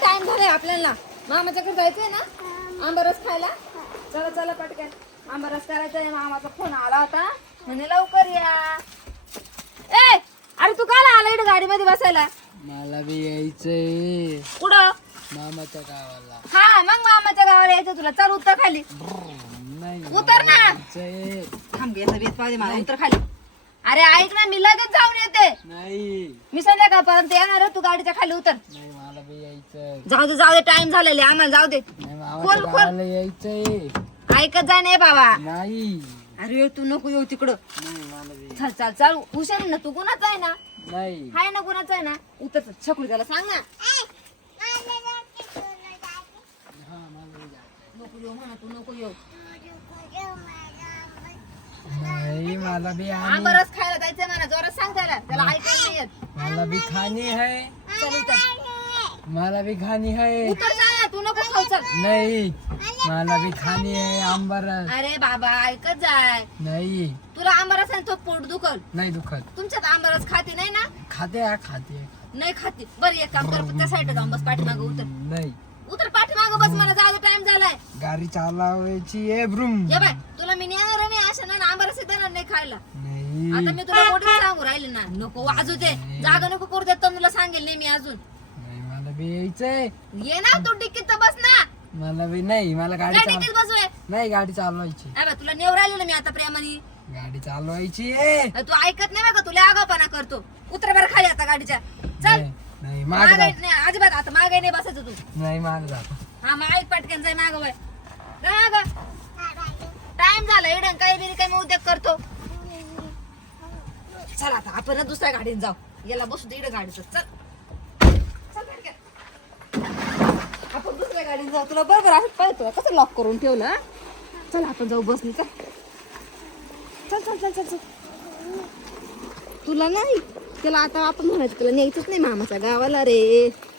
Time झालाय आपल्याला मामाच्याकडे जायचंय ना आंबारस खायला. चला चला पटकन आंबारस करायचंय. मामाचा फोन आला होता म्हणे लवकर या. ए अरे तू काला आला इकडे गाडीमध्ये बसायला? मला बी यायचंय कुठं? मामाच्या गावाला. हा मग मामाच्या गावाला यायचं तुला. चल उतर खाली. नाही उतर ना. यायचंय. थांब याचा बेत पाहिजे मला. उतर खाली. अरे ऐक ना मी लगेच जाऊन येते. नाही मी संध्याकाळपर्यंत येणार आहे. तू गाडीच्या खाली उतर. नाही मला बी यायचंय. जाऊ दे टाइम झालेला आहे आम्हाला. जाऊ दे. नाही मामाच्या गावाला यायचंय. ऐकत जा नाही बाबा. नाही अरे तू नको येऊ तिकडं. नाही मला बी चल चल चल हुशार आहे ना तू. गुणाचा आहे ना? नाही. हाय ना गुणाचा आहे ना? उतर छकुली त्याला सांग ना. हा मला बी जायचंय. नको येऊ म्हणा तू. नको येऊ. नाही मला बी आंबारस खायला जायचंय म्हणा. जोरात सांग त्याला. त्याला ऐकायला नाही येत. मला बी खाणी है. चल उतर. मला बी खाणी है. उतर जा ना. तू नको खाऊ. चल. नाही मला बी खाणी है आंबारस. अरे बाबा ऐकत जाय. नाही तुला आंबारस आहे तो पोट दुखल. नाही दुखत. तुमच्यात आंबारस खाते नाही ना? खाते नाही खाते. बरं एक काम कर. त्या साईड जाऊन बस. पाठीमागं उतर. नाही उतर पाठीमागं बस. मला जाऊ टाइम झालाय. गाडी चालवायची आहे ब्रूम. ये बाय तुला मी नेणार नाही अशा ना आंबारस देणार नाही खायला. नाही आता मी तुला मोठी सांगू राहिले ना. नको वाजू दे. जागा नको करू देत. तुला सांगेल नाही मी अजून. नाही मला बी यायचंय. ये ना तू डिक्कीत तर बस ना. मला बी नाही. मला गाडी काय डिक्कीत बसूय? नाही गाडी चालवायची. अबे तुला नेव राहिलो ना मी आता प्रेमाने. गाडी चालवायची आहे. तू ऐकत नाही बघा. तुला आगाऊपणा करतो. उतर बरं खाली आता गाडीच्या. चल. नाही, नाही माग मागे जात. नाही अजिबात. आता मागे नाही बसायचं तू. नाही माग जात. हा मग ऐक पटकन जाय माग वय. टाइम झाला. एवढं काही बिरी काही उद्योग करतो. चल आता आपण दुसऱ्या गाडीने जाऊ. याला बसू दे इकडे गाडीचं. चल चल पटकन. आपण दुसऱ्या गाडीने जाऊ. तुला बरोबर असं कळतो कसं लॉक करून ठेवलं. हा? चल आपण जाऊ बसनी. चल चल चल चल चल चल. तुला नाही त्याला आता आपण म्हणायचं तुला न्यायचंच नाही मामाच्या गावाला रे.